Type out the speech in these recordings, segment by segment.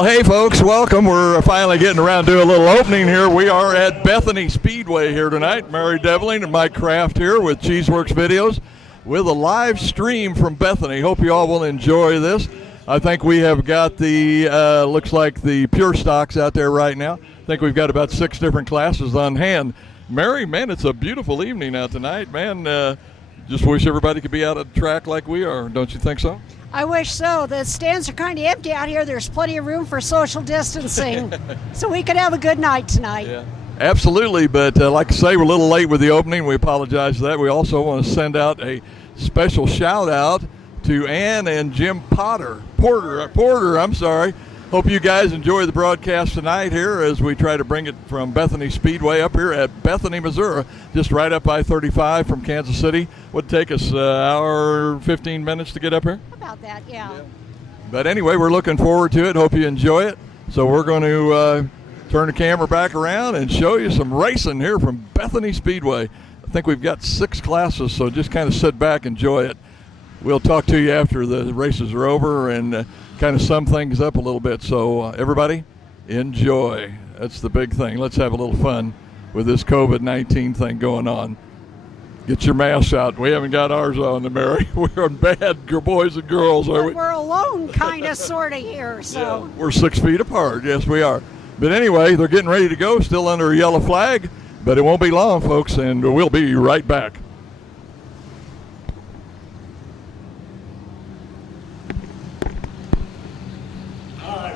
Well, hey, folks, welcome. We're finally getting around to a little opening here. We are at Bethany Speedway here tonight. Mary Devlin and Mike Kraft here with Cheeseworks Videos with a live stream from Bethany. Hope you all will enjoy this. I think we have got the, looks like the pure stocks out there right now. I think we've got about 6 different classes on hand. Mary, man, it's a beautiful evening out tonight, man. Just wish everybody could be out at the track like we are. Don't you think so? I wish so. The stands are kind of empty out here. There's plenty of room for social distancing, so we could have a good night tonight. Yeah, absolutely. But like I say, we're a little late with the opening. We apologize for that. We also want to send out a special shout out to Ann and Jim Porter. I'm sorry. Hope you guys enjoy the broadcast tonight here as we try to bring it from Bethany Speedway up here at Bethany, Missouri, just right up I-35 from Kansas City. Would take us an hour, 15 minutes to get up here? About that, yeah. But anyway, we're looking forward to it. Hope you enjoy it. So we're going to turn the camera back around and show you some racing here from Bethany Speedway. I think we've got 6 classes, so just kind of sit back, enjoy it. We'll talk to you after the races are over and kind of sum things up a little bit. So everybody, enjoy. That's the big thing. Let's have a little fun with this COVID-19 thing going on. Get your masks out. We haven't got ours on, Mary. We're on bad, boys and girls, are we? We're alone, kind of, sort of here. So yeah, we're 6 feet apart. Yes, we are. But anyway, they're getting ready to go, still under a yellow flag. But it won't be long, folks, and we'll be right back.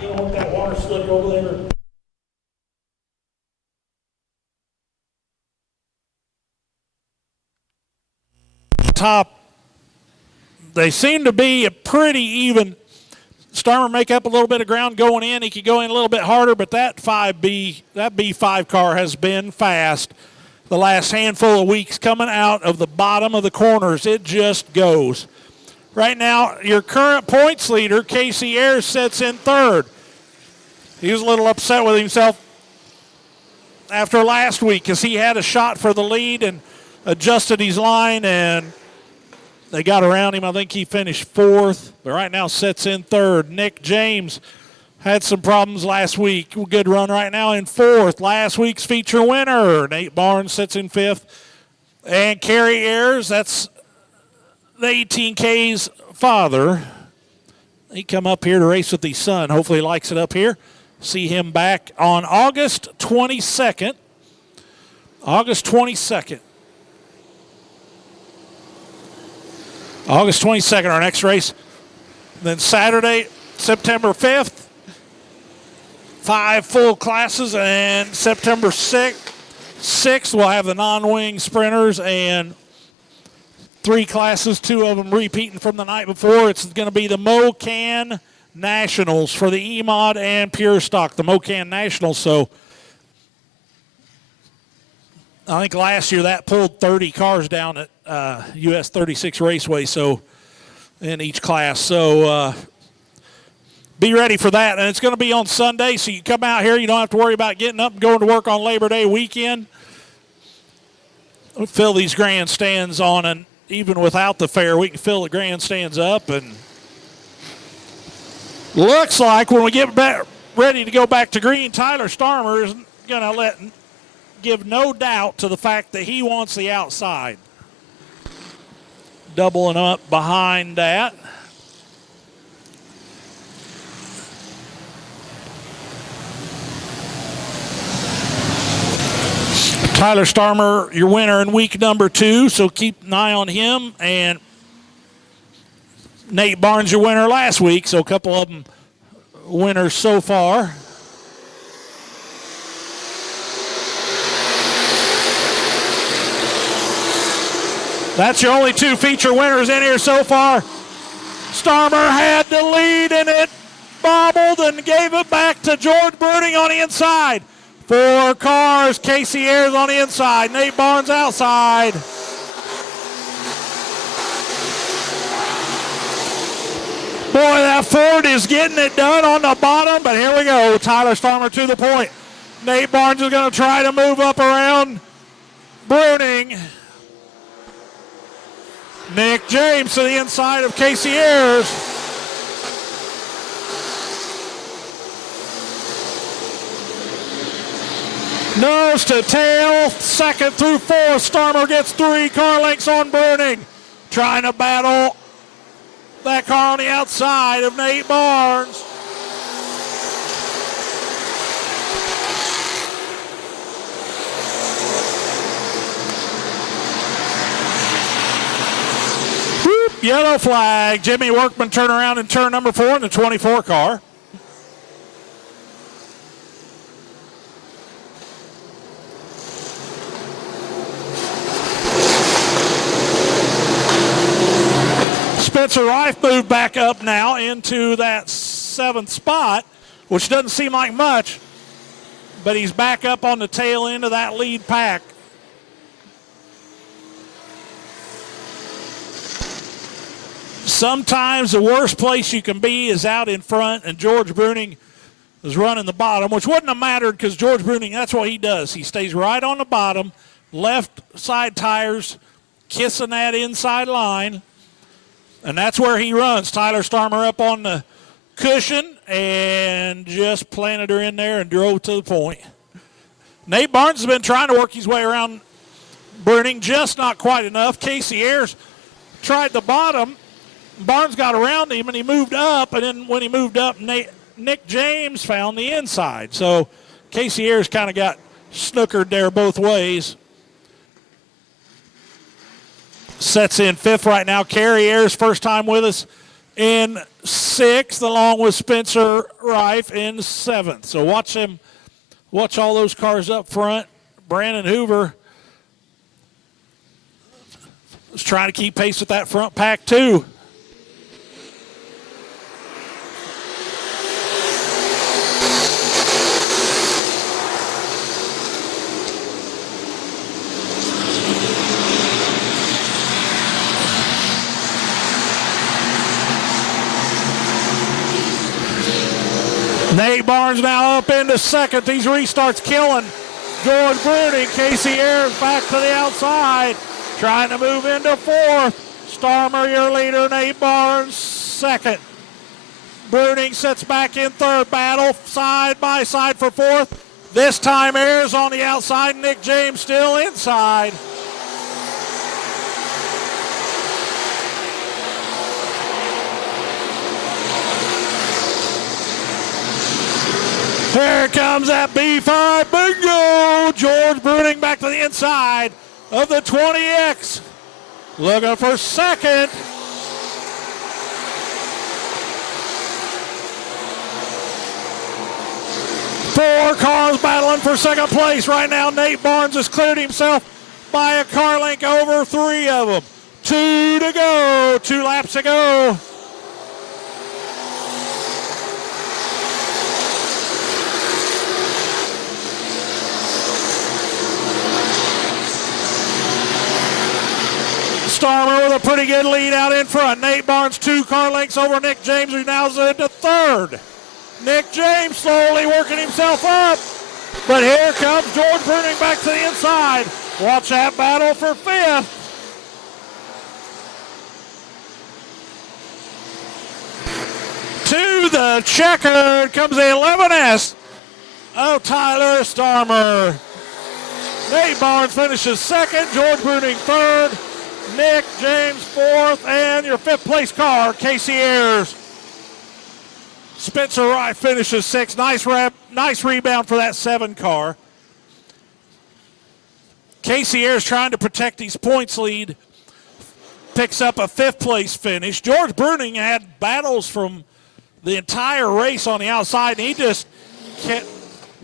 You don't want that water slick over there. Top, they seem to be a pretty even. Starmer make up a little bit of ground going in. He could go in a little bit harder, but that B5 car has been fast the last handful of weeks coming out of the bottom of the corners. It just goes. Right now, your current points leader, Casey Ayers, sits in third. He was a little upset with himself after last week because he had a shot for the lead and adjusted his line, and they got around him. I think he finished 4th, but right now sits in third. Nick James had some problems last week. Good run right now in 4th. Last week's feature winner, Nate Barnes, sits in 5th. And Kerry Ayers, that's the 18K's father. He come up here to race with his son. Hopefully he likes it up here. See him back on August 22nd. August 22nd. August 22nd, our next race. Then Saturday, September 5th, 5 full classes. And September 6th, we'll have the non-wing sprinters and 3 classes, 2 of them repeating from the night before. It's going to be the MoCan Nationals for the E-Mod and Pure Stock, the MoCan Nationals. So I think last year that pulled 30 cars down at US 36 Raceway, so in each class. So be ready for that. And it's going to be on Sunday, so you come out here. You don't have to worry about getting up and going to work on Labor Day weekend. We'll fill these grandstands on, and even without the fair, we can fill the grandstands up. And looks like when we get back ready to go back to green, Tyler Starmer is going to give no doubt to the fact that he wants the outside. Doubling up behind that. Tyler Starmer, your winner in week number 2, so keep an eye on him. And Nate Barnes, your winner last week, so a couple of them winners so far. That's your only 2 feature winners in here so far. Starmer had the lead, and it bobbled and gave it back to George Bruning on the inside. 4 cars, Casey Ayers on the inside, Nate Barnes outside. Boy, that Ford is getting it done on the bottom, but here we go. Tyler Starmer to the point. Nate Barnes is going to try to move up around Bruning. Nick James to the inside of Casey Ayers. Nose to tail, second through fourth. Starmer gets 3 car lengths on Bruning. Trying to battle that car on the outside of Nate Barnes. Whoop, yellow flag. Jimmy Workman turn around in turn number 4 in the 24 car. Spencer Reif moved back up now into that 7th spot, which doesn't seem like much, but he's back up on the tail end of that lead pack. Sometimes the worst place you can be is out in front, and George Bruning is running the bottom, which wouldn't have mattered because George Bruning, that's what he does. He stays right on the bottom, left side tires, kissing that inside line. And that's where he runs. Tyler Starmer up on the cushion and just planted her in there and drove to the point. Nate Barnes has been trying to work his way around Bruning, just not quite enough. Casey Ayers tried the bottom. Barnes got around him and he moved up. And then when he moved up, Nick James found the inside. So Casey Ayers kind of got snookered there both ways. Sets in 5th right now. Kerry Ayers, first time with us, in 6th, along with Spencer Reif in 7th. So watch all those cars up front. Brandon Hoover is trying to keep pace with that front pack too. Nate Barnes now up into 2nd. These restarts killing George Bruning. Casey Ayers back to the outside, trying to move into 4th. Starmer, your leader. Nate Barnes, 2nd. Bruning sits back in 3rd. Battle side by side for 4th. This time Ayers on the outside. Nick James still inside. Here comes that B5 bingo. George Bruning back to the inside of the 20X. Looking for 2nd. Four cars battling for 2nd place right now. Nate Barnes has cleared himself by a car length over 3 of them. 2 to go. 2 laps to go. Starmer with a pretty good lead out in front. Nate Barnes 2 car lengths over Nick James, who now is into 3rd. Nick James slowly working himself up. But here comes George Bruning back to the inside. Watch that battle for 5th. To the checkered comes the 11S of Tyler Starmer. Nate Barnes finishes 2nd. George Bruning 3rd. Nick James 4th, and your 5th place car, Casey Ayers. Spencer Reif finishes 6th. Nice rebound for that 7 car. Casey Ayers trying to protect his points lead. Picks up a 5th place finish. George Bruning had battles from the entire race on the outside, and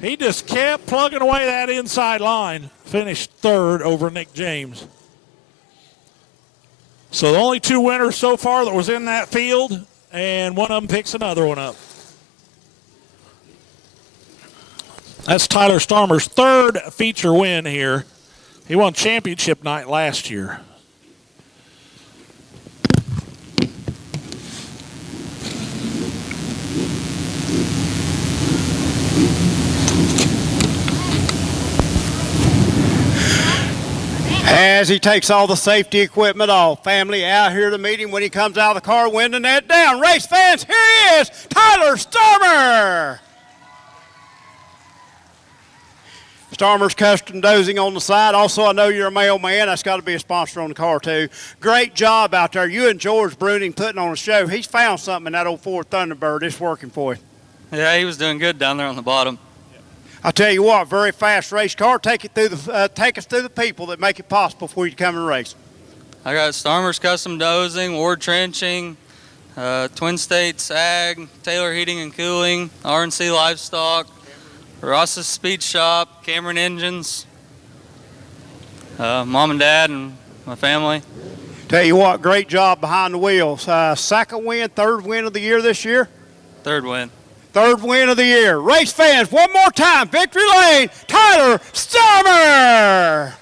he just kept plugging away that inside line. Finished 3rd over Nick James. So the only 2 winners so far that was in that field, and one of them picks another one up. That's Tyler Starmer's 3rd feature win here. He won championship night last year. As he takes all the safety equipment off, family out here to meet him when he comes out of the car, wind the net down. Race fans, here he is, Tyler Starmer. Starmer's Custom Dozing on the side. Also, I know you're a mailman. That's got to be a sponsor on the car, too. Great job out there. You and George Bruning putting on a show. He's found something in that old Ford Thunderbird. It's working for you. Yeah, he was doing good down there on the bottom. I tell you what, very fast race car. Take us through the people that make it possible for you to come and race. I got Starmer's Custom Dozing, Ward Trenching, Twin States Ag, Taylor Heating and Cooling, RNC Livestock, Ross's Speed Shop, Cameron Engines, Mom and Dad and my family. Tell you what, great job behind the wheels. Second win, third win of the year this year? Third win. Third win of the year. Race fans, one more time. Victory Lane, Tyler Starmer.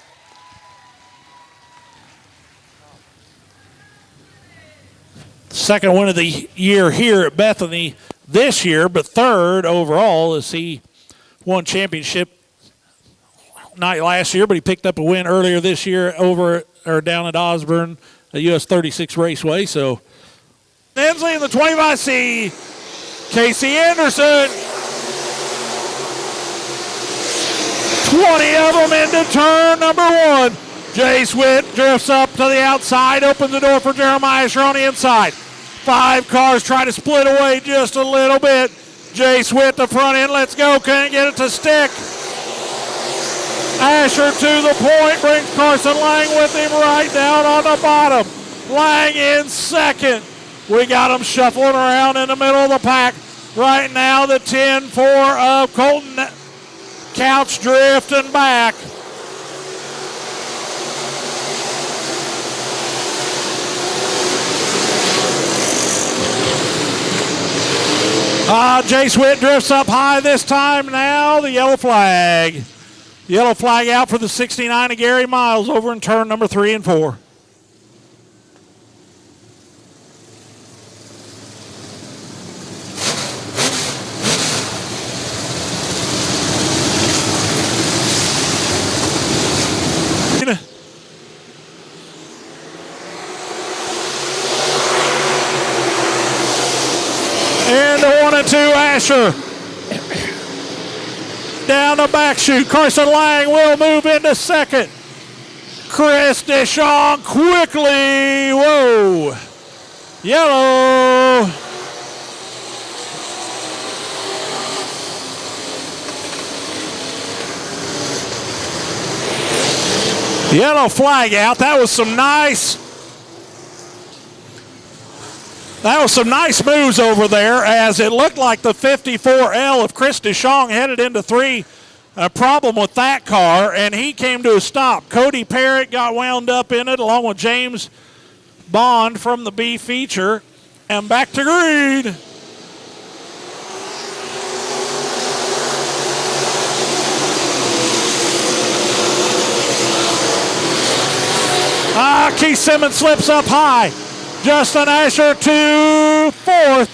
Second win of the year here at Bethany this year, but third overall as he won championship night last year, but he picked up a win earlier this year down at Osborne, at US 36 Raceway. So Ensley in the 25C. Casey Anderson, 20 of them into turn number one. Jace Witt drifts up to the outside, opens the door for Jeremiah Asher on the inside. 5 cars try to split away just a little bit. Jace Witt the front end, let's go, can't get it to stick. Asher to the point, brings Carson Lang with him right down on the bottom. Lang in second. We got him shuffling around in the middle of the pack. Right now, the 10-4 of Colton Couch drifting back. Jace Witt drifts up high this time now. The yellow flag. Yellow flag out for the 69 of Gary Miles over in turn number 3 and 4. And the 1 and 2 Asher. Down the back chute. Carson Lang will move into second. Chris Deschamps quickly. Whoa. Yellow. Yellow flag out. That was some nice moves over there, as it looked like the 54L of Chris Deschamps headed into 3. A problem with that car, and he came to a stop. Cody Parrott got wound up in it along with James Bond from the B feature, and back to green. Keith Simmons slips up high. Justin Asher to 4th.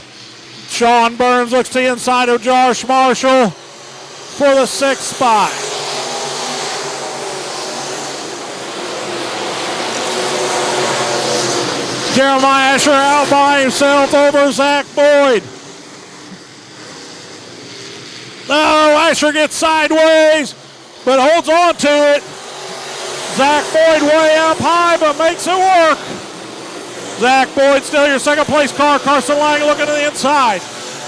Sean Burns looks to the inside of Josh Marshall for the 6th spot. Jeremiah Asher out by himself over Zach Boyd. Oh, Asher gets sideways, but holds on to it. Zach Boyd way up high, but makes it work. Zach Boyd still your second place car. Carson Lang looking to the inside.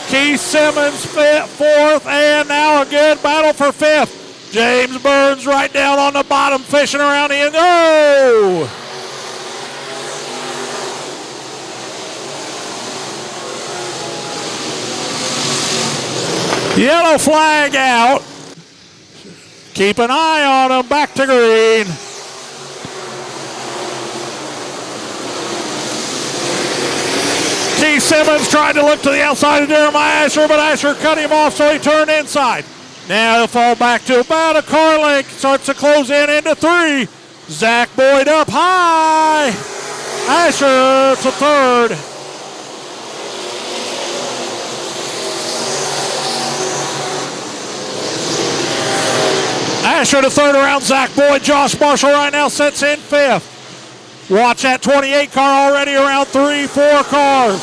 Keith Simmons 4th, and now a good battle for 5th. James Burns right down on the bottom, fishing around the end. Oh! Yellow flag out. Keep an eye on him. Back to green. Keith Simmons tried to look to the outside of Jeremiah Asher, but Asher cut him off, so he turned inside. Now he'll fall back to about a car length. Starts to close in into 3. Zach Boyd up high. Asher to 3rd. Asher to 3rd around Zach Boyd. Josh Marshall right now sets in 5th. Watch that 28 car already around 3-4 cars.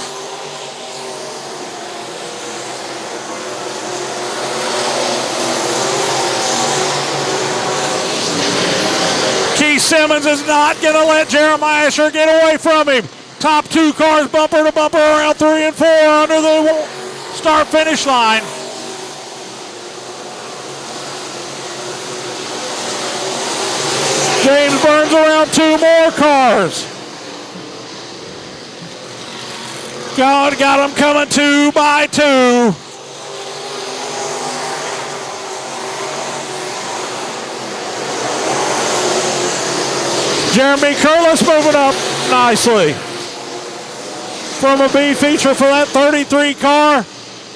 Simmons is not going to let Jeremiah Asher get away from him. Top 2 cars bumper to bumper around 3 and 4 under the start-finish line. James Burns around 2 more cars. God got them coming 2 by 2. Jeremy Curlis moving up nicely. From a B feature for that 33 car.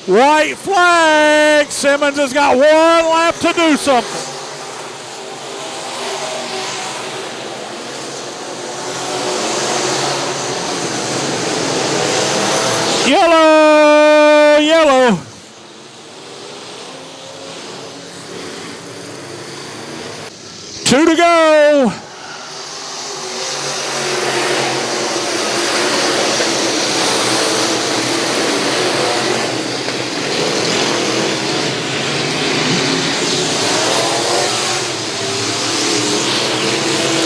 White flag. Simmons has got 1 lap to do something. Yellow, yellow. Two to go.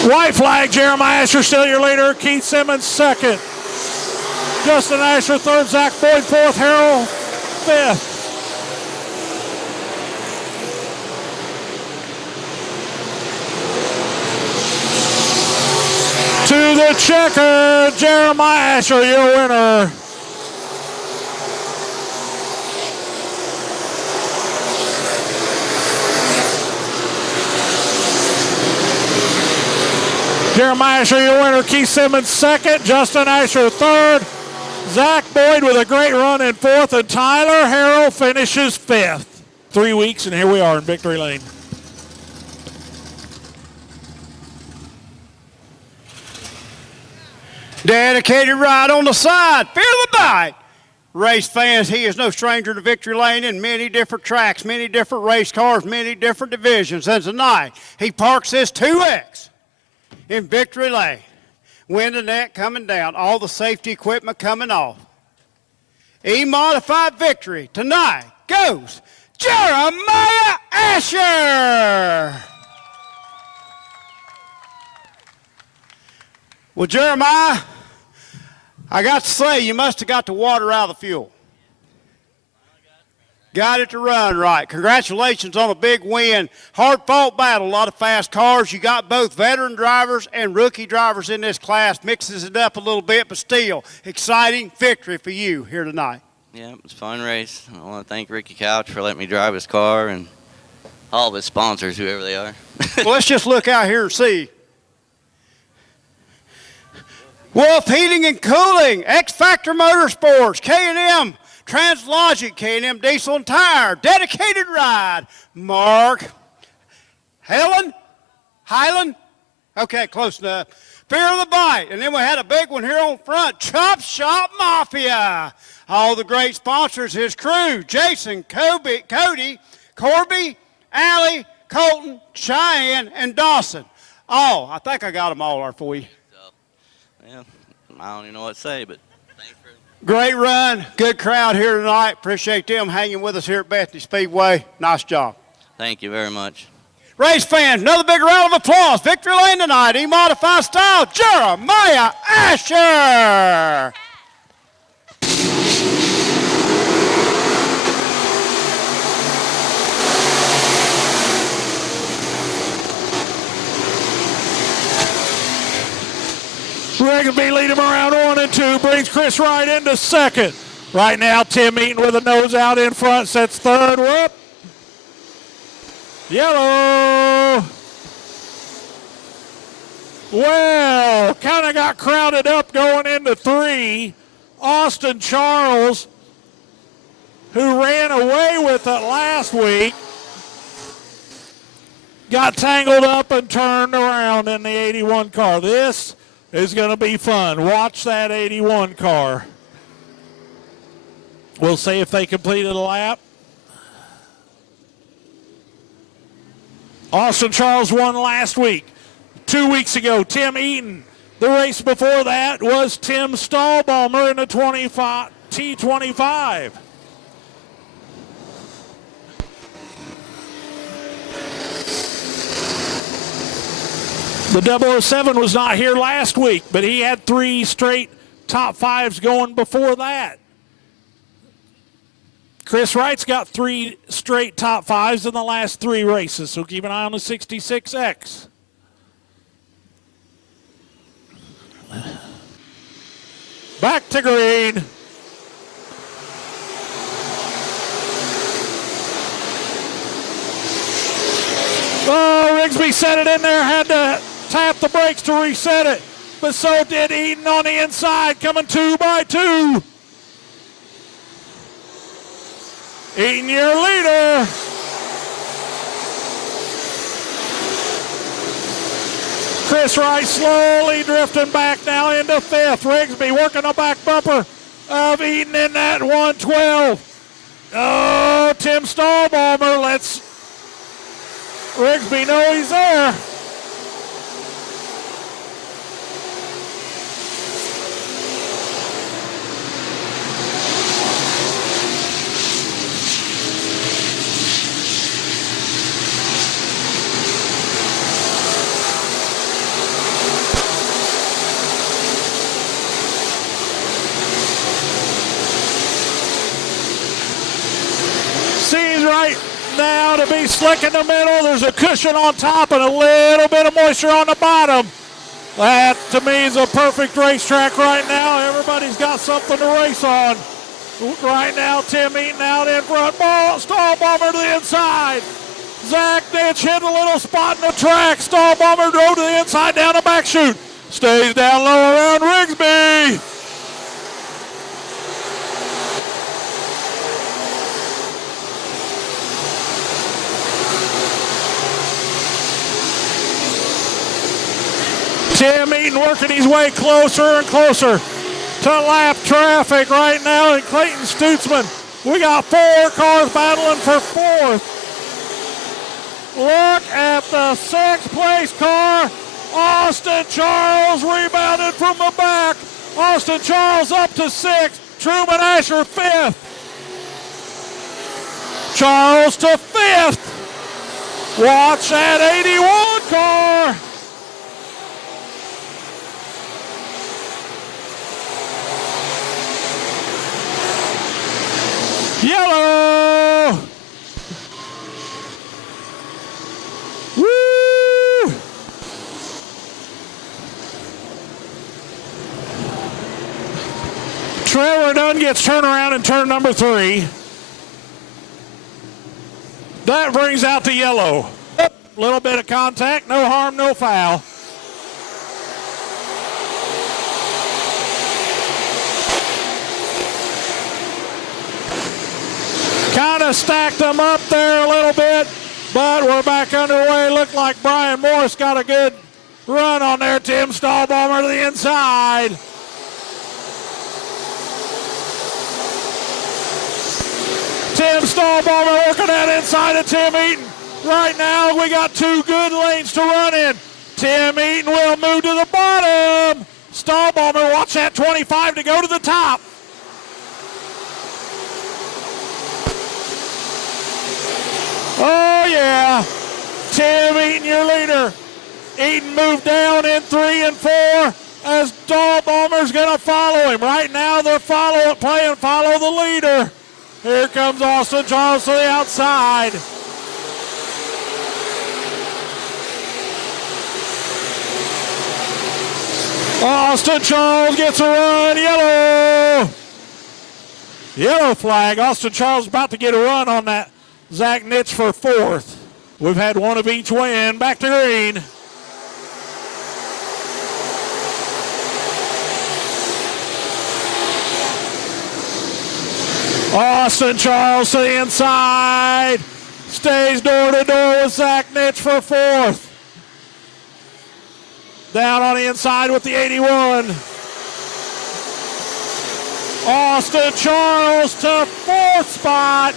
White flag, Jeremiah Asher still your leader. Keith Simmons second. Justin Asher third. Zach Boyd fourth. Harold fifth. To the checker, Jeremiah Asher, your winner. Jeremiah Asher, your winner. Keith Simmons second. Justin Asher third. Zach Boyd with a great run in fourth. And Tyler Harrell finishes fifth. 3 weeks, and here we are in victory lane. Dedicated ride on the side. Fear the bite. Race fans, he is no stranger to victory lane in many different tracks, many different race cars, many different divisions. And tonight, he parks his 2X in victory lane. Window net coming down, all the safety equipment coming off. E-modified victory tonight goes Jeremiah Asher. Well, Jeremiah, I got to say, you must have got the water out of the fuel. Got it to run right. Congratulations on a big win. Hard-fought battle, a lot of fast cars. You got both veteran drivers and rookie drivers in this class. Mixes it up a little bit, but still, exciting victory for you here tonight. Yeah, it was a fun race. I want to thank Ricky Couch for letting me drive his car and all of his sponsors, whoever they are. Well, let's just look out here and see. Wolf Heating and Cooling, X Factor Motorsports, K&M Translogic, K&M Diesel and Tire, Dedicated Ride, Mark, Highland, okay, close enough. Fear of the Bite, and then we had a big one here on front, Chop Shop Mafia. All the great sponsors, his crew, Jason, Cody, Corby, Allie, Colton, Cheyenne, and Dawson. All, I think I got them all there for you. Yeah, I don't even know what to say, but thanks for great run, good crowd here tonight. Appreciate them hanging with us here at Bethany Speedway. Nice job. Thank you very much. Race fans, another big round of applause. Victory lane tonight, E-modified style, Jeremiah Asher. Regan lead him around 1 and 2, brings Chris Wright into second. Right now, Tim Eaton with a nose out in front, sets third. Whoop. Yellow. Well, kind of got crowded up going into 3. Austin Charles, who ran away with it last week, got tangled up and turned around in the 81 car. This is going to be fun. Watch that 81 car. We'll see if they completed a lap. Austin Charles won last week. 2 weeks ago, Tim Eaton. The race before that was Tim Stahlbaumer in the T25. The 007 was not here last week, but he had 3 straight top 5s going before that. Chris Wright's got 3 straight top 5s in the last 3 races, so keep an eye on the 66X. Back to green. Oh, Rigsby set it in there, had to tap the brakes to reset it, but so did Eaton on the inside, coming 2 by 2. Eaton, your leader. Chris Wright slowly drifting back now into 5th. Rigsby working the back bumper of Eaton in that 112. Oh, Tim Stahlbaumer lets Rigsby know he's there. Seems right now to be slick in the middle. There's a cushion on top and a little bit of moisture on the bottom. That, to me, is a perfect racetrack right now. Everybody's got something to race on. Right now, Tim Eaton out in front. Stahlbaumer to the inside. Zach Ditch hit a little spot in the track. Stahlbaumer drove to the inside down the back chute. Stays down low around Rigsby. Tim Eaton working his way closer and closer to lap traffic right now in Clayton Stutzman. We got 4 cars battling for 4th. Look at the 6th place car. Austin Charles rebounded from the back. Austin Charles up to 6th. Truman Asher 5th. Charles to 5th. Watch that 81 car. Yellow! Woo! Trevor Dunn gets turned around in turn number 3. That brings out the yellow. Little bit of contact, no harm, no foul. Kind of stacked them up there a little bit, but we're back underway. Looked like Brian Morris got a good run on there. Tim Stahlbaumer to the inside. Tim Stahlbaumer working that inside of Tim Eaton. Right now we got 2 good lanes to run in. Tim Eaton will move to the bottom. Stahlbaumer, watch that 25 to go to the top. Oh, yeah. Tim Eaton, your leader. Eaton moved down in 3 and 4 as Stahlbaumer's going to follow him. Right now they're follow the leader. Here comes Austin Charles to the outside. Austin Charles gets a run. Yellow. Yellow flag. Austin Charles about to get a run on that. Zach Nitz for 4th. We've had one of each win. Back to green. Austin Charles to the inside. Stays door to door with Zach Nitz for 4th. Down on the inside with the 81. Austin Charles to 4th spot.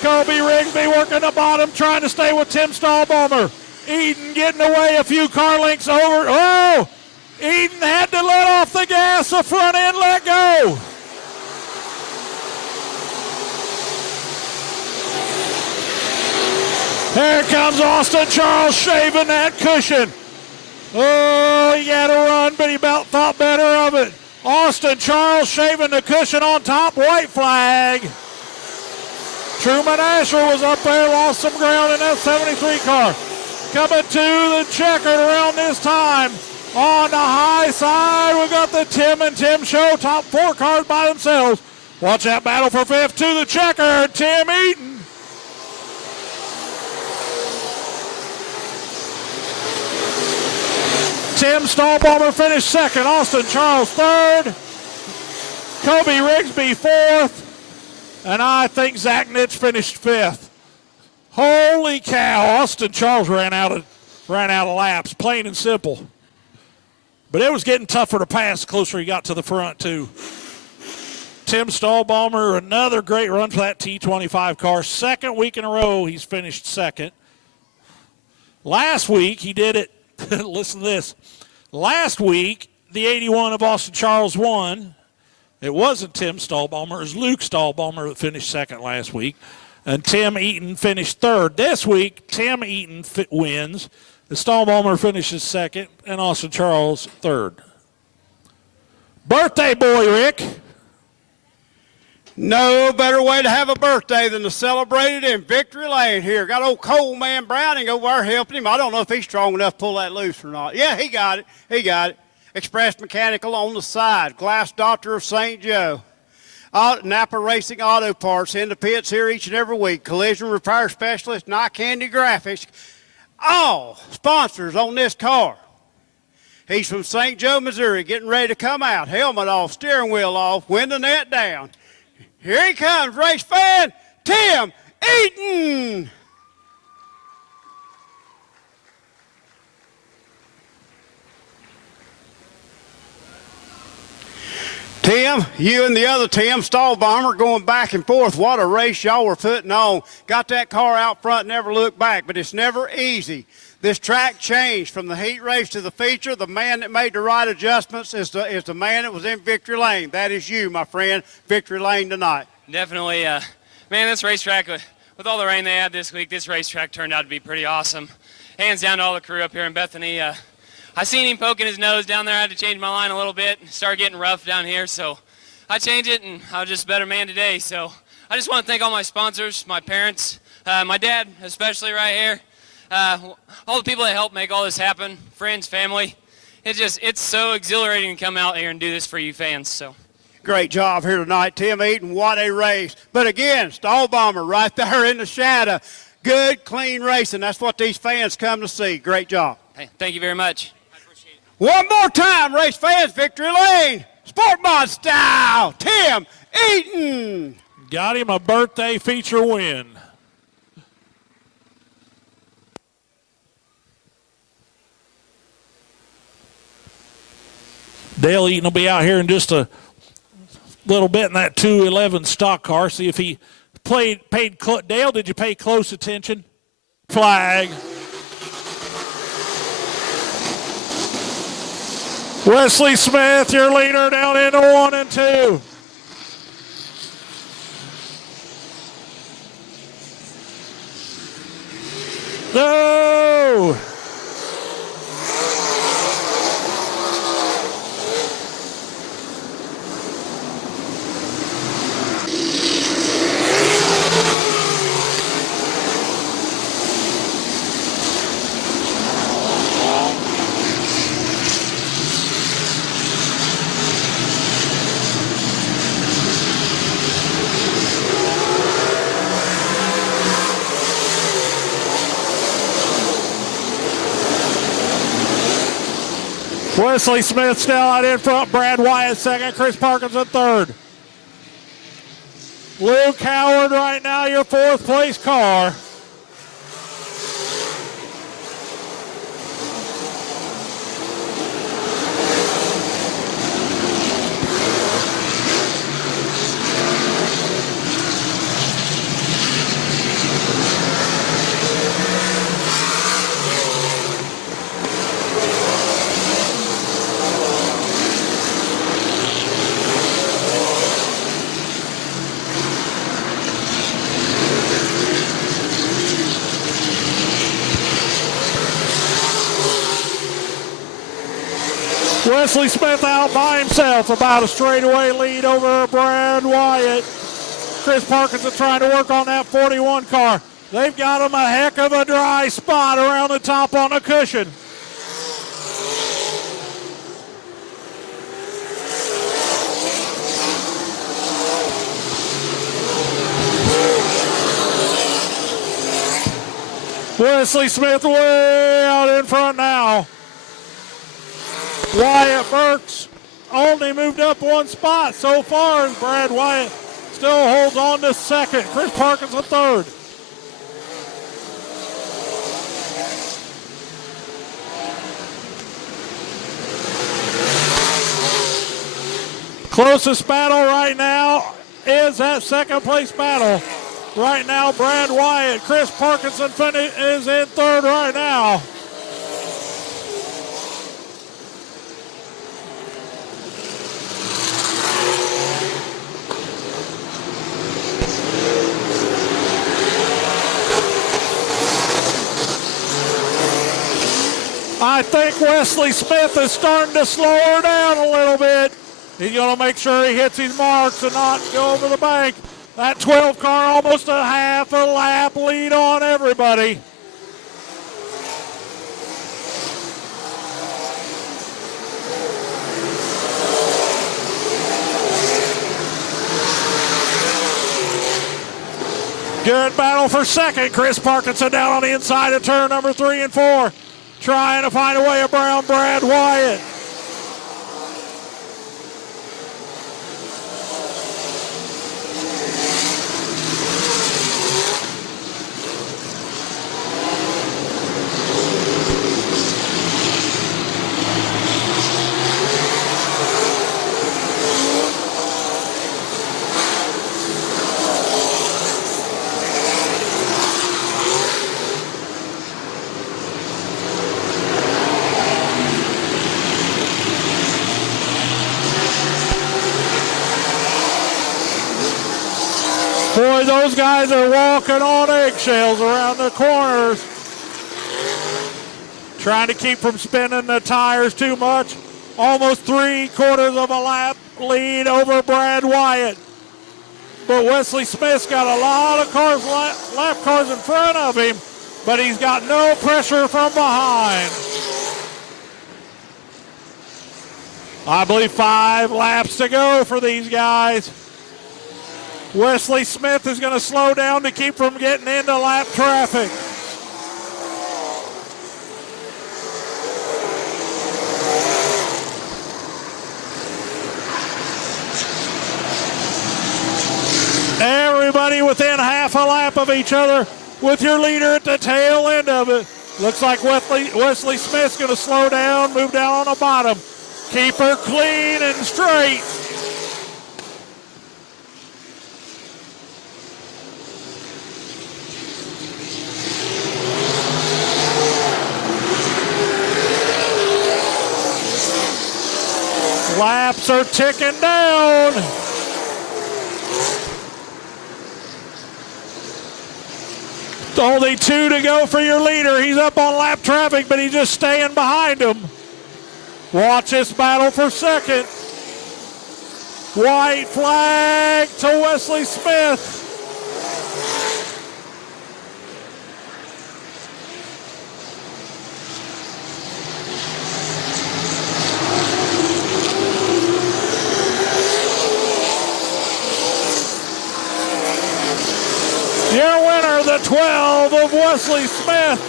Kobe Rigsby working the bottom, trying to stay with Tim Stahlbaumer. Eden getting away a few car lengths over. Oh! Eden had to let off the gas. The front end let go. Here comes Austin Charles shaving that cushion. Oh, he had a run, but he about thought better of it. Austin Charles shaving the cushion on top, white flag. Truman Asher was up there, lost some ground in that 73 car. Coming to the checkered around this time. On the high side, we got the Tim and Tim show, top 4 cars by themselves. Watch that battle for 5th to the checkered, Tim Eaton. Tim Stallbomber finished 2nd, Austin Charles 3rd, Kobe Rigsby 4th, and I think Zach Nitsch finished 5th. Holy cow, Austin Charles ran out of laps, plain and simple. But it was getting tougher to pass the closer he got to the front, too. Tim Stallbomber, another great run for that T25 car. 2nd week in a row, he's finished 2nd. Last week, he did it. Listen to this. Last week, the 81 of Austin Charles won. It wasn't Tim Stallbomber. It was Luke Stallbomber that finished 2nd last week. And Tim Eaton finished 3rd. This week, Tim Eaton wins. The Stallbomber finishes 2nd, and Austin Charles 3rd. Birthday boy, Rick. No better way to have a birthday than to celebrate it in Victory Lane here. Got old Coal Man Browning over there helping him. I don't know if he's strong enough to pull that loose or not. Yeah, he got it. He got it. Express Mechanical on the side. Glass Doctor of St. Joe. Napa Racing Auto Parts in the pits here each and every week. Collision Repair Specialist, Eye Candy Graphics. All sponsors on this car. He's from St. Joe, Missouri, getting ready to come out. Helmet off, steering wheel off, window net down. Here he comes, race fan, Tim Eaton. Tim, you and the other Tim Stallbomber going back and forth. What a race y'all were putting on. Got that car out front, never looked back, but it's never easy. This track changed from the heat race to the feature. The man that made the right adjustments is the man that was in Victory Lane. That is you, my friend, Victory Lane tonight. Definitely. Man, this racetrack, with all the rain they had this week, this racetrack turned out to be pretty awesome. Hands down to all the crew up here in Bethany. I seen him poking his nose down there. I had to change my line a little bit. It started getting rough down here, so I changed it, and I was just a better man today. So I just want to thank all my sponsors, my parents, my dad especially right here, all the people that helped make all this happen, friends, family. It's so exhilarating to come out here and do this for you fans. So. Great job here tonight, Tim Eaton. What a race. But again, Stallbomber right there in the shadow. Good, clean racing. That's what these fans come to see. Great job. Hey, thank you very much. I appreciate it. One more time, race fans, Victory Lane. Sport mod style, Tim Eaton. Got him a birthday feature win. Dale Eaton will be out here in just a little bit in that 211 stock car. See if he Dale, did you pay close attention? Flag. Wesley Smith, your leader, down into 1 and 2. No! Wesley Smith still out in front. Brad Wyatt second. Chris Parkinson third. Luke Howard right now your 4th place car. Wesley Smith out by himself, about a straightaway lead over Brad Wyatt. Chris Parkinson trying to work on that 41 car. They've got him a heck of a dry spot around the top on the cushion. Wesley Smith way out in front now. Wyatt Burks only moved up one spot so far as Brad Wyatt still holds on to second. Chris Parkinson third. Closest battle right now is that second place battle. Right now, Brad Wyatt, Chris Parkinson is in third right now. I think Wesley Smith is starting to slow her down a little bit. He's going to make sure he hits his marks and not go over the bank. That 12 car almost a half a lap lead on everybody. Good battle for second. Chris Parkinson down on the inside of turn number 3 and 4. Trying to find a way around Brad Wyatt. Boy, those guys are walking on eggshells around the corners. Trying to keep from spinning the tires too much. Almost 3/4 of a lap lead over Brad Wyatt. But Wesley Smith's got a lot of cars, lap cars in front of him, but he's got no pressure from behind. I believe 5 laps to go for these guys. Wesley Smith is going to slow down to keep from getting into lap traffic. Everybody within half a lap of each other with your leader at the tail end of it. Looks like Wesley Smith's going to slow down, move down on the bottom. Keep her clean and straight. Laps are ticking down. Only 2 to go for your leader. He's up on lap traffic, but he's just staying behind him. Watch this battle for second. White flag to Wesley Smith. Your winner, the 12 of Wesley Smith.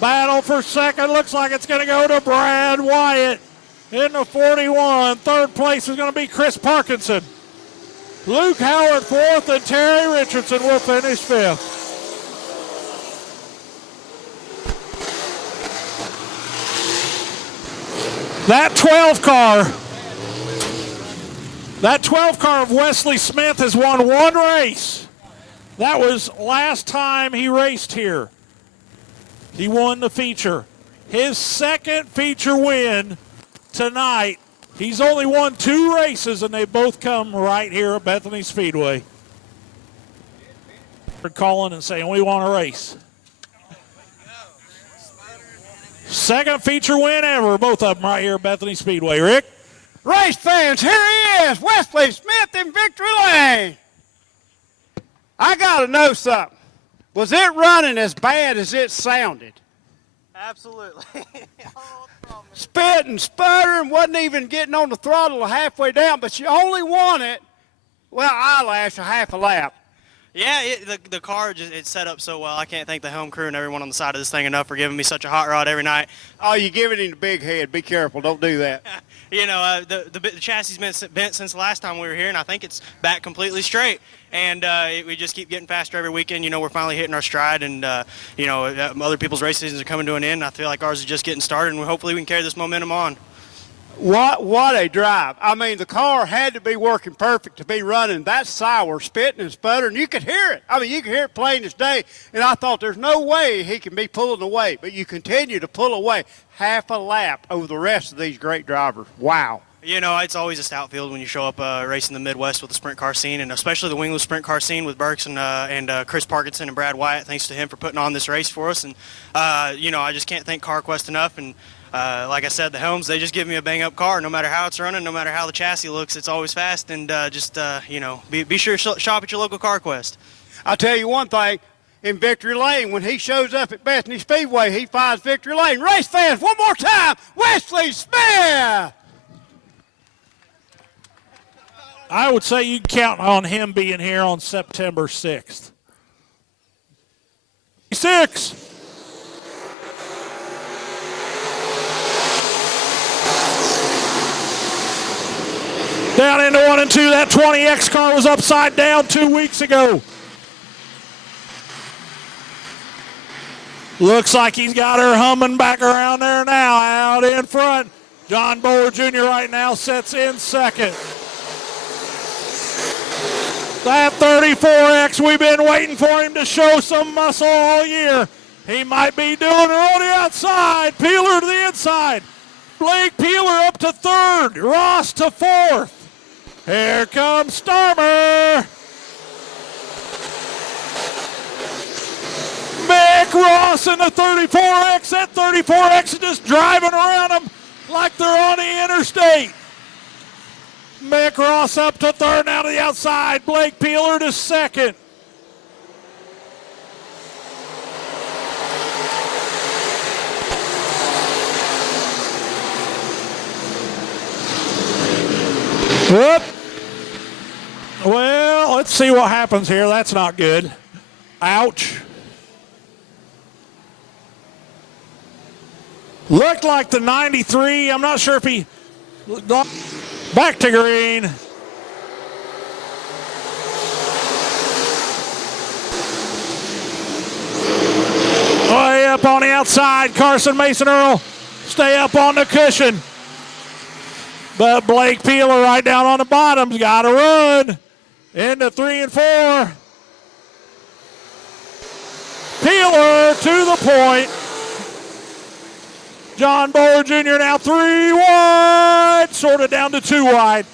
Battle for second. Looks like it's going to go to Brad Wyatt in the 41. Third place is going to be Chris Parkinson. Luke Howard fourth, and Terry Richardson will finish fifth. That 12 car of Wesley Smith has won one race. That was last time he raced here. He won the feature. His second feature win tonight. He's only won 2 races, and they both come right here at Bethany Speedway. They're calling and saying, we want a race. Second feature win ever, both of them right here at Bethany Speedway. Rick? Race fans, here he is, Wesley Smith in victory lane. I got to know something. Was it running as bad as it sounded? Absolutely. Spitting, sputtering, wasn't even getting on the throttle halfway down, but you only won it, well, eyelash a half a lap. Yeah, the car just it's set up so well. I can't thank the home crew and everyone on the side of this thing enough for giving me such a hot rod every night. Oh, you giving him the big head. Be careful. Don't do that. You know, the chassis has been bent since the last time we were here, and I think it's back completely straight. And we just keep getting faster every weekend. You know, we're finally hitting our stride, and, you know, other people's race seasons are coming to an end. I feel like ours is just getting started, and hopefully we can carry this momentum on. What a drive. I mean, the car had to be working perfect to be running that sour, spitting and sputtering. You could hear it. I mean, you could hear it plain as day. And I thought there's no way he can be pulling away. But you continue to pull away half a lap over the rest of these great drivers. Wow. You know, it's always a stout field when you show up racing the Midwest with the sprint car scene, and especially the Wingless sprint car scene with Burks and Chris Parkinson and Brad Wyatt. Thanks to him for putting on this race for us. And, you know, I just can't thank CarQuest enough. And like I said, the Helms, they just give me a bang-up car. No matter how it's running, no matter how the chassis looks, it's always fast. And you know, be sure to shop at your local CarQuest. I'll tell you one thing. In Victory Lane, when he shows up at Bethany Speedway, he finds Victory Lane. Race fans, one more time, Wesley Smith! I would say you can count on him being here on September 6th. 6. Down into 1 and 2. That 20X car was upside down 2 weeks ago. Looks like he's got her humming back around there now, out in front. John Bowler Jr. right now sets in second. That 34X, we've been waiting for him to show some muscle all year. He might be doing it on the outside. Peeler to the inside. Blake Peeler up to third. Ross to fourth. Here comes Starmer. Mick Ross in the 34X. That 34X is just driving around them like they're on the interstate. Mick Ross up to third, now to the outside. Blake Peeler to second. Whoop. Well, let's see what happens here. That's not good. Ouch. Looked like the 93. I'm not sure if he... Back to green. Way up on the outside. Carson Mason Earl stay up on the cushion. But Blake Peeler right down on the bottom's got to run. Into 3 and 4. Peeler to the point. John Bowler Jr. now 3 wide, sort of down to 2 wide.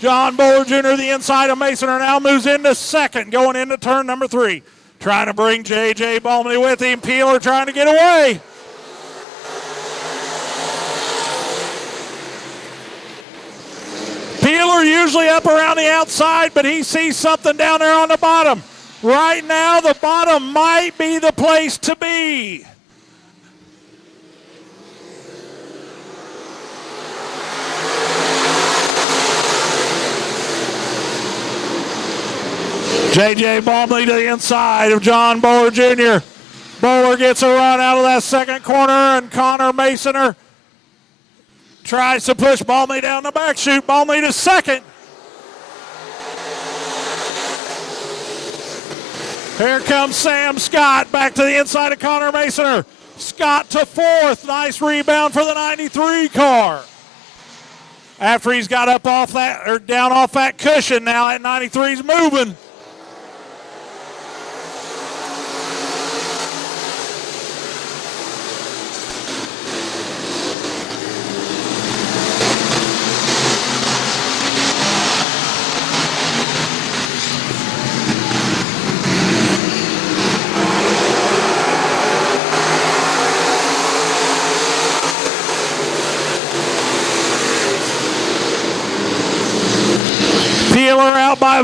John Bowler Jr. the inside of Mason now moves into second, going into turn number 3. Trying to bring J.J. Bowman with him. Peeler trying to get away. Peeler usually up around the outside, but he sees something down there on the bottom. Right now, the bottom might be the place to be. J.J. Baumley to the inside of John Bowler Jr. Bowler gets a run out of that second corner, and Connor Masoner tries to push Baumley down the back chute. Baumley to second. Here comes Sam Scott back to the inside of Connor Masoner. Scott to fourth. Nice rebound for the 93 car. After he's got up off that, or down off that cushion now, that 93's moving.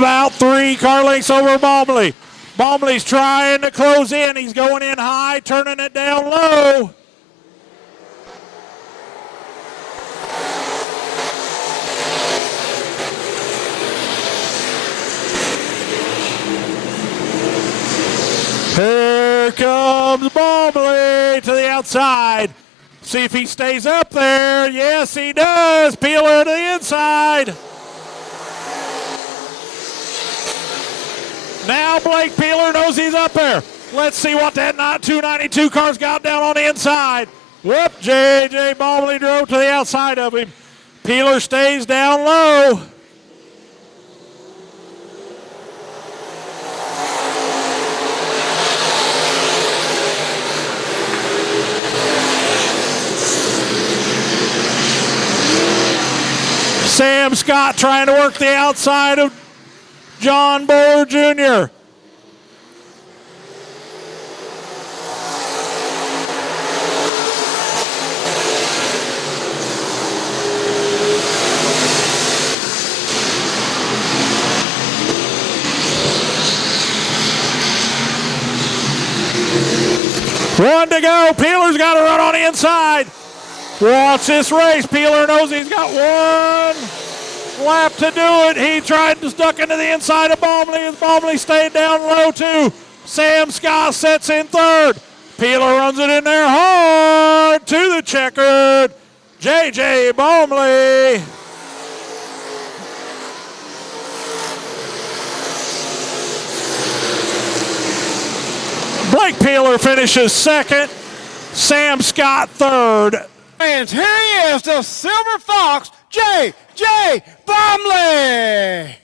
out 3 car lengths over Baumley. Baumley's trying to close in. He's going in high, turning it down low. Here comes Baumley to the outside. See if he stays up there. Yes, he does. Peeler to the inside. Now Blake Peeler knows he's up there. Let's see what that 292 car's got down on the inside. Whoop, J.J. Baumley drove to the outside of him. Peeler stays down low. Sam Scott trying to work the outside of John Bowler Jr. One to go. Peeler's got to run on the inside. Watch this race. Peeler knows he's got one lap to do it. He tried to stuck into the inside of Baumley, and Baumley stayed down low too. Sam Scott sets in third. Peeler runs it in there hard to the checkered J.J. Baumley. Blake Peeler finishes second. Sam Scott third. And here he is, the Silver Fox, J.J. Baumley.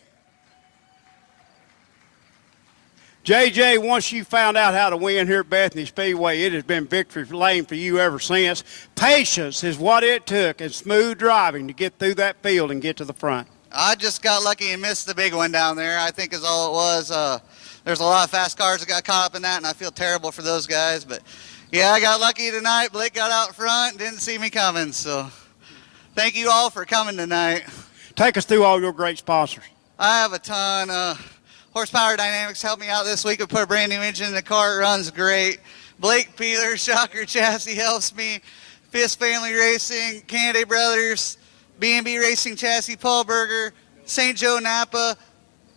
JJ, once you found out how to win here at Bethany Speedway, it has been victory lane for you ever since. Patience is what it took and smooth driving to get through that field and get to the front. I just got lucky and missed the big one down there, I think is all it was. There's a lot of fast cars that got caught up in that, and I feel terrible for those guys. But, yeah, I got lucky tonight. Blake got out front and didn't see me coming. So thank you all for coming tonight. Take us through all your great sponsors. I have a ton. Horsepower Dynamics helped me out this week. We put a brand new engine in the car. It runs great. Blake Peeler, Shocker Chassis helps me. Fist Family Racing, Kennedy Brothers, B&B Racing Chassis, Paul Berger, St. Joe Napa,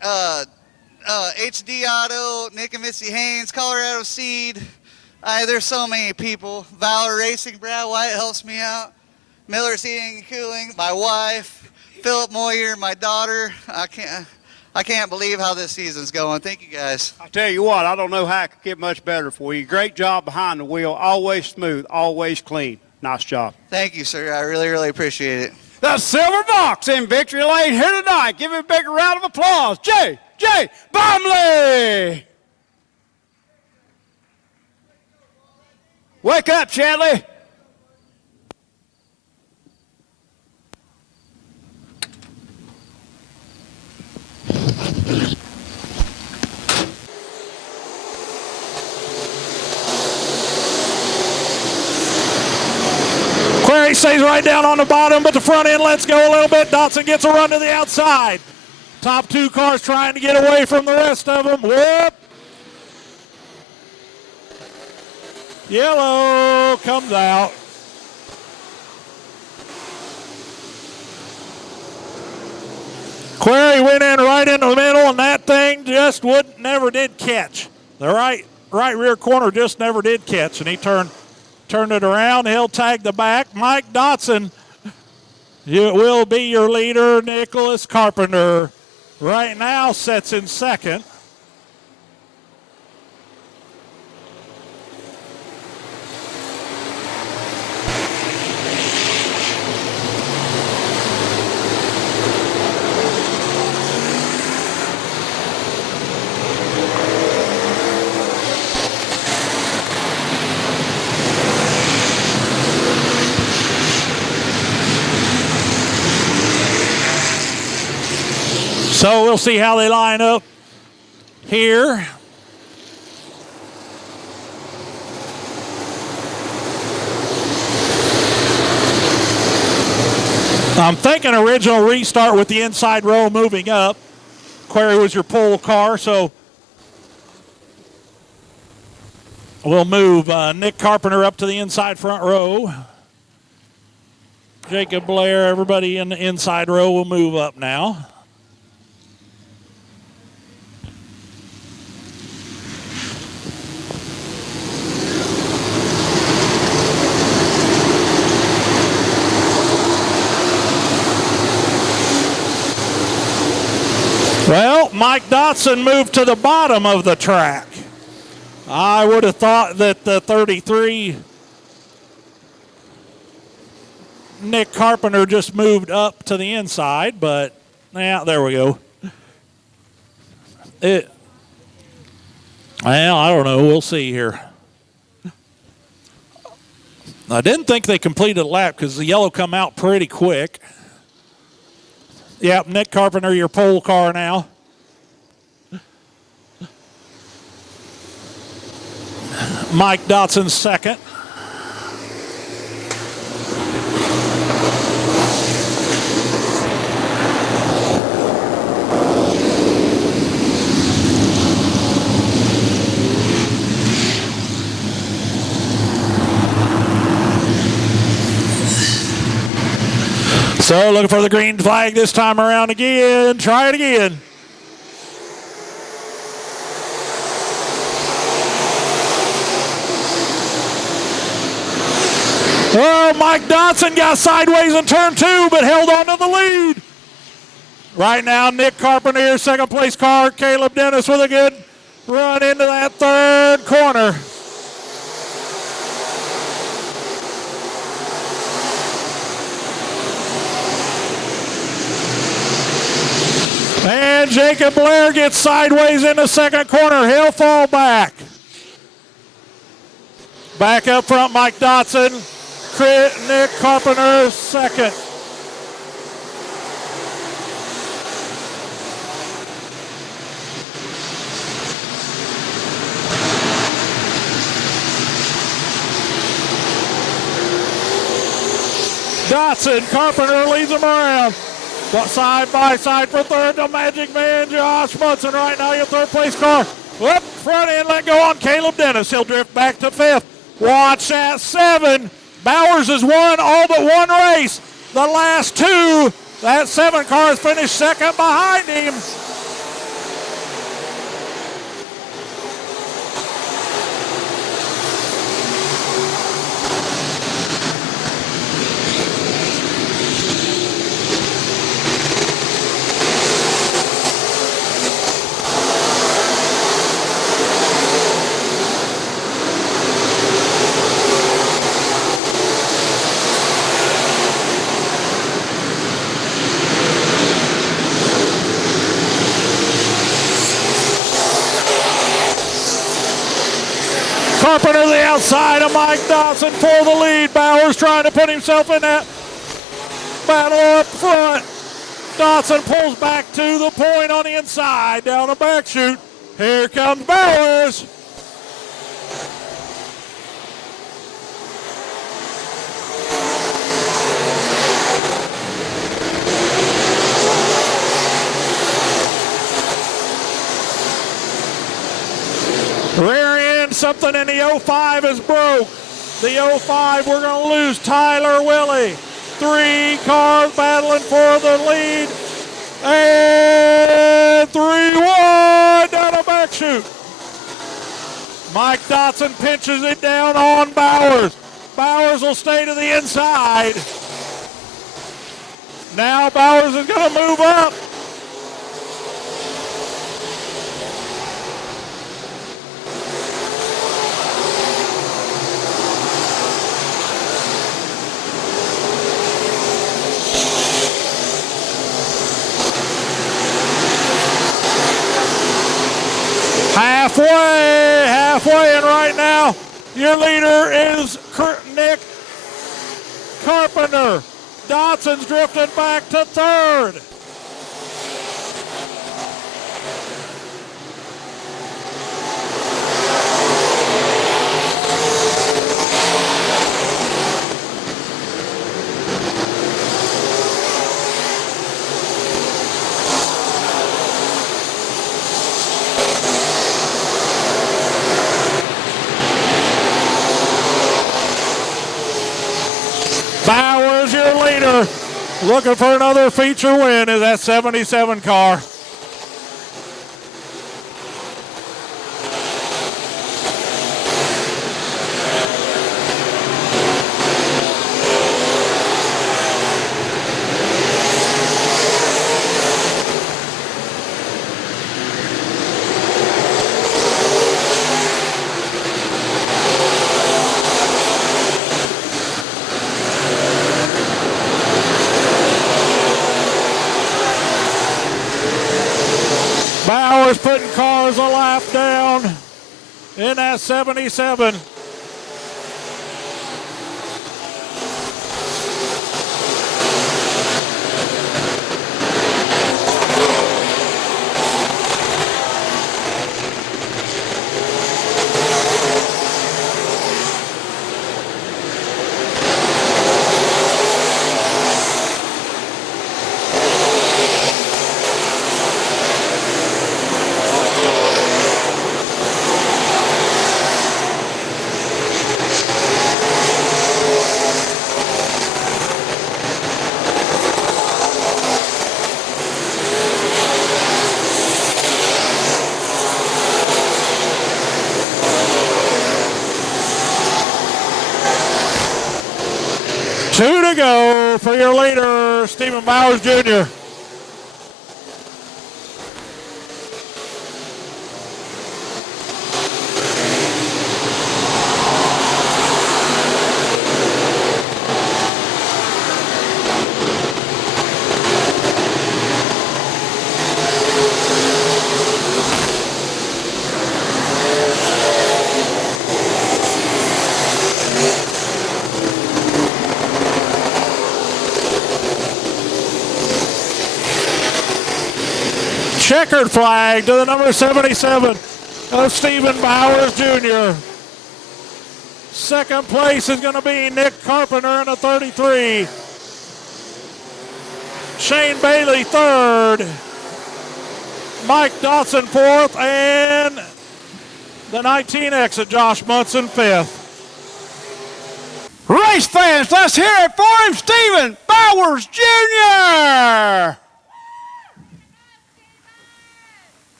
HD Auto, Nick and Missy Haynes, Colorado Seed. There's so many people. Valor Racing, Brad White helps me out. Miller's Heating and Cooling, my wife. Philip Moyer, my daughter. I can't believe how this season's going. Thank you guys. I tell you what, I don't know how it could get much better for you. Great job behind the wheel. Always smooth, always clean. Nice job. Thank you, sir. I really, really appreciate it. The Silver Fox in victory lane here tonight. Give him a big round of applause. J.J. Baumley. Wake up, Chadley. Query stays right down on the bottom, but the front end lets go a little bit. Dotson gets a run to the outside. Top two cars trying to get away from the rest of them. Whoop. Yellow comes out. Query went in right into the middle, and that thing just never did catch. The right rear corner just never did catch, and he turned it around. He'll tag the back. Mike Dotson will be your leader. Nicholas Carpenter right now sets in second. So we'll see how they line up here. I'm thinking original restart with the inside row moving up. Query was your pole car, so we'll move Nick Carpenter up to the inside front row. Jacob Blair, everybody in the inside row will move up now. Well, Mike Dotson moved to the bottom of the track. I would have thought that the 33 Nick Carpenter just moved up to the inside, but yeah, there we go. Well, I don't know. We'll see here. I didn't think they completed a lap because the yellow come out pretty quick. Yep, Nick Carpenter, your pole car now. Mike Dotson second. So looking for the green flag this time around again. Try it again. Oh, Mike Dotson got sideways in turn 2, but held on to the lead. Right now, Nick Carpenter, second place car. Caleb Dennis with a good run into that third corner. And Jacob Blair gets sideways in the second corner. He'll fall back. Back up front, Mike Dotson. Nick Carpenter second. Dotson, Carpenter leads them around. Side by side for third, the Magic Man, Josh Munson. Right now, your third place car. Up front end, let go on Caleb Dennis. He'll drift back to fifth. Watch that 7. Bowers has won all but one race. The last 2, that 7 car has finished second behind him. Carpenter the outside of Mike Dotson for the lead. Bowers trying to put himself in that battle up front. Dotson pulls back to the point on the inside, down a back chute. Here comes Bowers. Rear end, something in the 05 is broke. The 05, we're going to lose Tyler Willie. 3 cars battling for the lead. And 3-1 down a back chute. Mike Dotson pinches it down on Bowers. Bowers will stay to the inside. Now Bowers is going to move up. Halfway, and right now, your leader is Nick Carpenter. Dotson's drifting back to third. Looking for another feature win is that 77 car. Bowers putting cars a lap down in that 77. Two to go for your leader, Stephen Bowers Jr. Checkered flag to the number 77 of Stephen Bowers Jr. Second place is going to be Nick Carpenter in a 33. Shane Bailey third. Mike Dotson fourth, and the 19X at Josh Munson fifth. Race fans, let's hear it for him, Stephen Bowers Jr.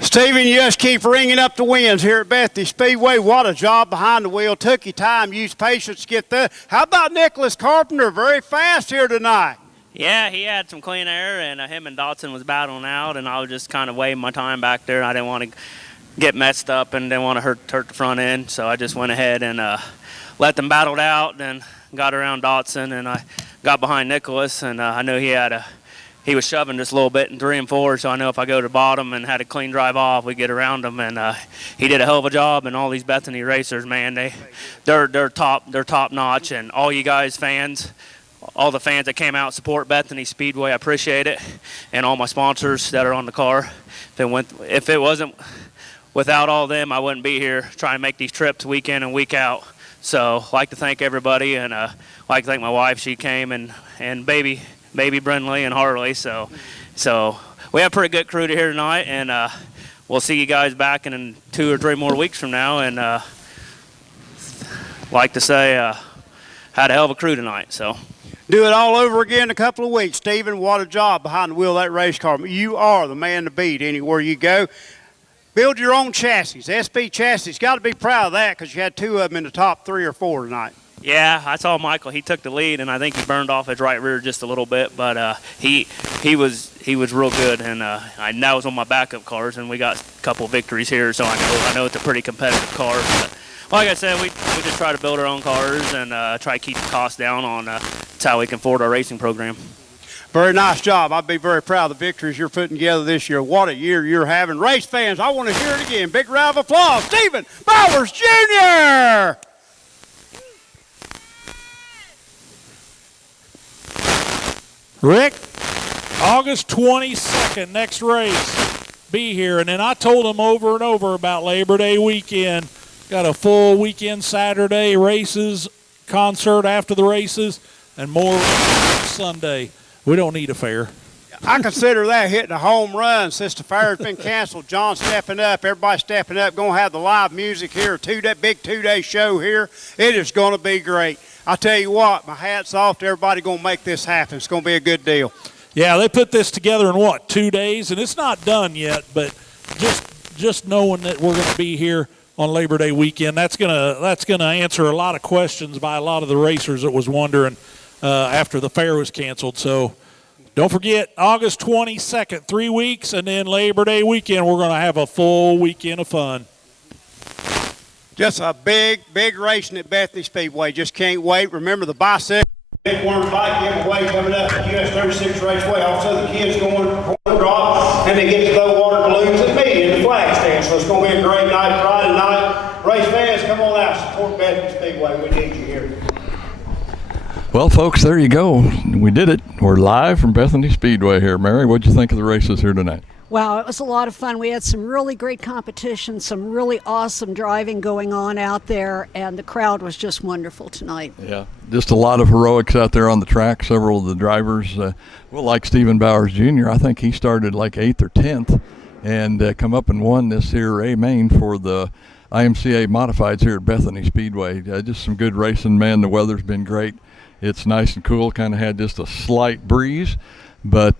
Stephen, you just keep ringing up the wins here at Bethany Speedway. What a job behind the wheel. Took you time, used patience to get there. How about Nicholas Carpenter? Very fast here tonight. Yeah, he had some clean air, and him and Dotson was battling out, and I was just kind of waiting my time back there. I didn't want to get messed up and didn't want to hurt the front end, so I just went ahead and let them battle it out, then got around Dotson, and I got behind Nicholas, and I knew he was shoving just a little bit in 3 and 4, so I know if I go to the bottom and had a clean drive off, we get around him, and he did a hell of a job. And all these Bethany racers, man, they're top notch, and all you guys fans, all the fans that came out and support Bethany Speedway, I appreciate it, and all my sponsors that are on the car. If it wasn't without all them, I wouldn't be here trying to make these trips week in and week out. So I'd like to thank everybody, and I'd like to thank my wife. She came, and baby Brindley and Harley. So we have a pretty good crew here tonight, and we'll see you guys back in 2 or 3 more weeks from now. And like to say, had a hell of a crew tonight. So Do it all over again in a couple of weeks. Stephen, what a job behind the wheel of that race car. You are the man to beat anywhere you go. Build your own chassis. SB chassis. Got to be proud of that because you had 2 of them in the top 3 or 4 tonight. Yeah, I saw Michael. He took the lead, and I think he burned off his right rear just a little bit. But he was real good, and that was on my backup cars, and we got a couple victories here. So I know it's a pretty competitive car. But like I said, we just try to build our own cars and try to keep the costs down on that's how we can afford our racing program. Very nice job. I'd be very proud of the victories you're putting together this year. What a year you're having. Race fans, I want to hear it again. Big round of applause. Stephen Bowers Jr. Rick, August 22nd, next race, be here. And then I told them over and over about Labor Day weekend. Got a full weekend Saturday, races, concert after the races, and more Sunday. We don't need a fair. I consider that hitting a home run since the fair's been canceled. John stepping up, everybody stepping up, going to have the live music here, big two-day show here. It is going to be great. I tell you what, my hat's off to everybody going to make this happen. It's going to be a good deal. Yeah, they put this together in 2 days, and it's not done yet, but just knowing that we're going to be here on Labor Day weekend, that's gonna answer a lot of questions by a lot of the racers that was wondering after the fair was canceled. So don't forget, August 22nd, 3 weeks, and then Labor Day weekend, we're going to have a full weekend of fun. Just a big racing at Bethany Speedway. Just can't wait. Remember the bicycle. Big worm bike giveaway coming up at US 36 Raceway. Also, the kids going corner drop, and they get to throw water balloons at me in the flag stand. So it's going to be a great night, Friday night. Race fans, come on out, support Bethany Speedway. We need you here. Well, folks, there you go. We did it. We're live from Bethany Speedway here. Mary, what'd you think of the races here tonight? Wow, it was a lot of fun. We had some really great competition, some really awesome driving going on out there, and the crowd was just wonderful tonight. Yeah, just a lot of heroics out there on the track. Several of the drivers, like Stephen Bowers Jr., I think he started like 8th or 10th and come up and won this here A-Main for the IMCA Modifieds here at Bethany Speedway. Just some good racing, man. The weather's been great. It's nice and cool, kind of had just a slight breeze, but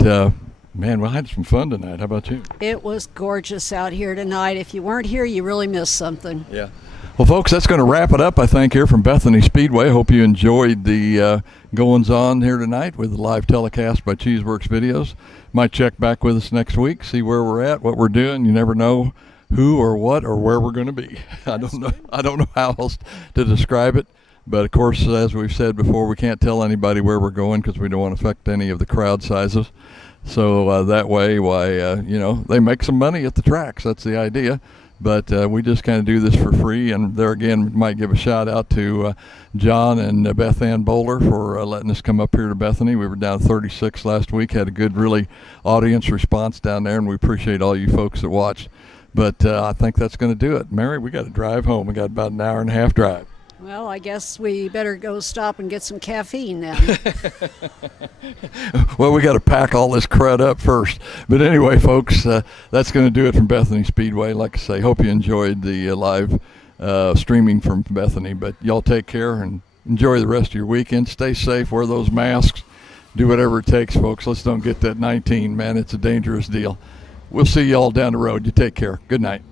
man, we had some fun tonight. How about you? It was gorgeous out here tonight. If you weren't here, you really missed something. Yeah. Well, folks, that's going to wrap it up, I think, here from Bethany Speedway. Hope you enjoyed the goings-on here tonight with the live telecast by Cheeseworks Videos. Might check back with us next week, see where we're at, what we're doing. You never know who or what or where we're going to be. I don't know how else to describe it. But, of course, as we've said before, we can't tell anybody where we're going because we don't want to affect any of the crowd sizes. So that way, they make some money at the tracks. That's the idea. But we just kind of do this for free. And there again, might give a shout out to John and Beth Ann Bowler for letting us come up here to Bethany. We were down 36 last week, had a good, really audience response down there, and we appreciate all you folks that watched. But I think that's going to do it. Mary, we got to drive home. We got about an hour and a half drive. Well, I guess we better go stop and get some caffeine then. Well, we got to pack all this crud up first. But anyway, folks, that's going to do it from Bethany Speedway. Like I say, hope you enjoyed the live streaming from Bethany. But y'all take care and enjoy the rest of your weekend. Stay safe, wear those masks, do whatever it takes, folks. Let's don't get that 19, man. It's a dangerous deal. We'll see y'all down the road. You take care. Good night.